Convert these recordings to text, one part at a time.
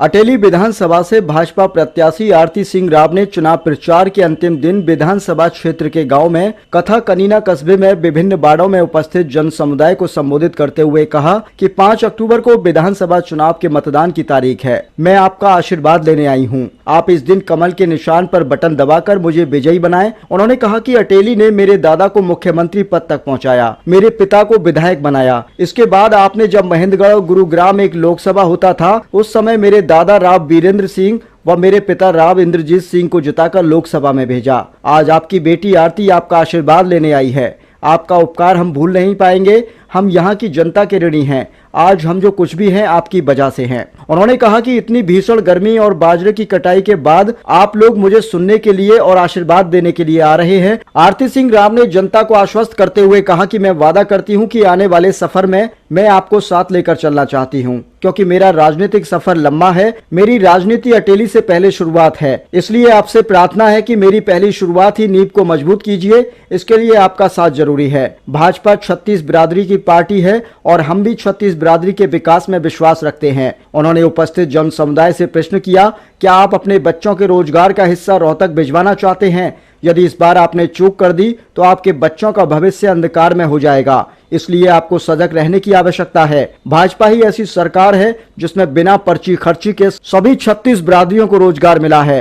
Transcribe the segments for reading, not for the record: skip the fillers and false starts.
अटेली विधानसभा से भाजपा प्रत्याशी आरती सिंह राव ने चुनाव प्रचार के अंतिम दिन विधानसभा क्षेत्र के गांव में कथा कनीना कस्बे में विभिन्न वार्डों में उपस्थित जन समुदाय को संबोधित करते हुए कहा कि 5 अक्टूबर को विधानसभा चुनाव के मतदान की तारीख है। मैं आपका आशीर्वाद लेने आई हूं। आप इस दिन कमल के निशान पर बटन दबाकर मुझे विजयी बनाएं। उन्होंने कहा कि अटेली ने मेरे दादा को मुख्यमंत्री पद तक पहुंचाया, मेरे पिता को विधायक बनाया। इसके बाद आपने जब महेंद्रगढ़ और गुरुग्राम एक लोकसभा होता था, उस समय मेरे दादा राव वीरेंद्र सिंह व मेरे पिता राव इंद्रजीत सिंह को जिताकर लोकसभा में भेजा। आज आपकी बेटी आरती आपका आशीर्वाद लेने आई है। आपका उपकार हम भूल नहीं पाएंगे। हम यहाँ की जनता के ऋणी हैं। आज हम जो कुछ भी हैं आपकी वजह से हैं। उन्होंने कहा कि इतनी भीषण गर्मी और बाजरे की कटाई के बाद आप लोग मुझे सुनने के लिए और आशीर्वाद देने के लिए आ रहे हैं। आरती सिंह राव ने जनता को आश्वस्त करते हुए कहा कि मैं वादा करती हूं कि आने वाले सफर में मैं आपको साथ लेकर चलना चाहती हूं, क्योंकि मेरा राजनीतिक सफर लंबा है। मेरी राजनीति अटेली से पहले शुरुआत है, इसलिए आपसे प्रार्थना है कि मेरी पहली शुरुआत ही नींव को मजबूत कीजिए। इसके लिए आपका साथ जरूरी है। भाजपा 36 बिरादरी की पार्टी है और हम भी 36 बिरादरी के विकास में विश्वास रखते हैं। उन्होंने उपस्थित जन समुदाय से प्रश्न किया, क्या आप अपने बच्चों के रोजगार का हिस्सा रोहतक भिजवाना चाहते हैं? यदि इस बार आपने चूक कर दी तो आपके बच्चों का भविष्य अंधकार में हो जाएगा। इसलिए आपको सजग रहने की आवश्यकता है। भाजपा ही ऐसी सरकार है जिसमें बिना पर्ची खर्ची के सभी 36 बिरादरियों को रोजगार मिला है।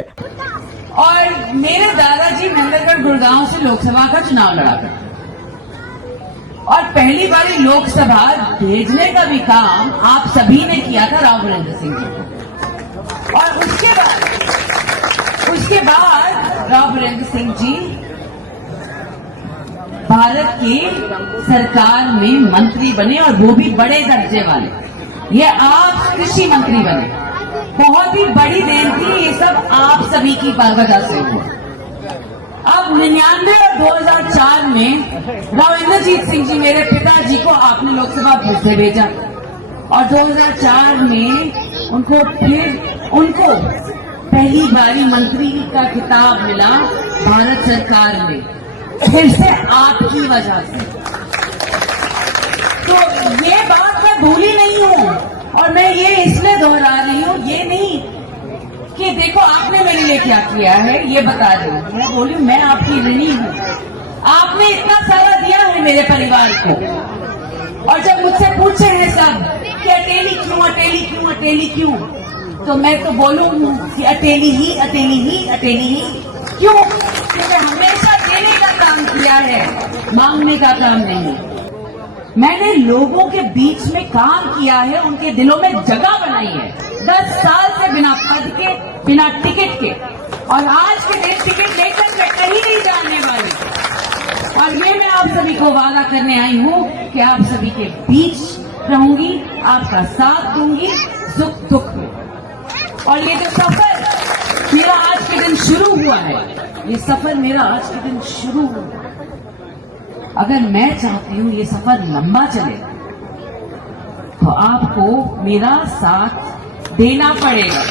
और मेरे दादाजी महेंद्रगढ़ गुड़गांव से लोकसभा का चुनाव लड़ा था और पहली बारी लोकसभा भेजने का भी काम आप सभी ने किया था राव वीरेंद्र सिंह जी। और उसके बाद राव वीरेंद्र सिंह जी भारत की सरकार में मंत्री बने और वो भी बड़े दर्जे वाले। ये आप कृषि मंत्री बने। बहुत ही बड़ी देन थी। ये सब आप सभी की वजह से हुआ। अब 99 और 2004 में राव इंद्रजीत सिंह जी मेरे पिताजी को आपने लोकसभा से भेजा और 2004 में उनको पहली बारी मंत्री का खिताब मिला भारत सरकार में, फिर से आपकी वजह से। तो ये बात मैं भूली नहीं हूं और मैं ये इसलिए दोहरा रही हूं, ये नहीं कि देखो आपने मेरे लिए क्या किया है, ये बता रही हूं। मैं बोली मैं आपकी ऋणी हूं। आपने इतना सारा दिया है मेरे परिवार को। और जब मुझसे पूछे हैं सब कि अटेली क्यों, अटेली क्यों, अटेली क्यों, तो मैं तो बोलूं कि अटेली ही, अटेली ही, अटेली ही। क्यों? क्योंकि हमेशा देने का काम किया है, मांगने का काम नहीं। मैंने लोगों के बीच में काम किया है, उनके दिलों में जगह बनाई है। 10 साल से बिना पद के, बिना टिकट के, और आज के दिन टिकट लेकर मैं कहीं नहीं जाने वाली। और ये मैं आप सभी को वादा करने आई हूं कि आप सभी के बीच रहूंगी, आपका साथ दूंगी सुख दुख में। और ये जो सफर मेरा आज के दिन शुरू हुआ है, ये सफर मेरा आज के दिन शुरू हुआ। अगर मैं चाहती हूं ये सफर लंबा चले तो आपको मेरा साथ देना पड़ेगा।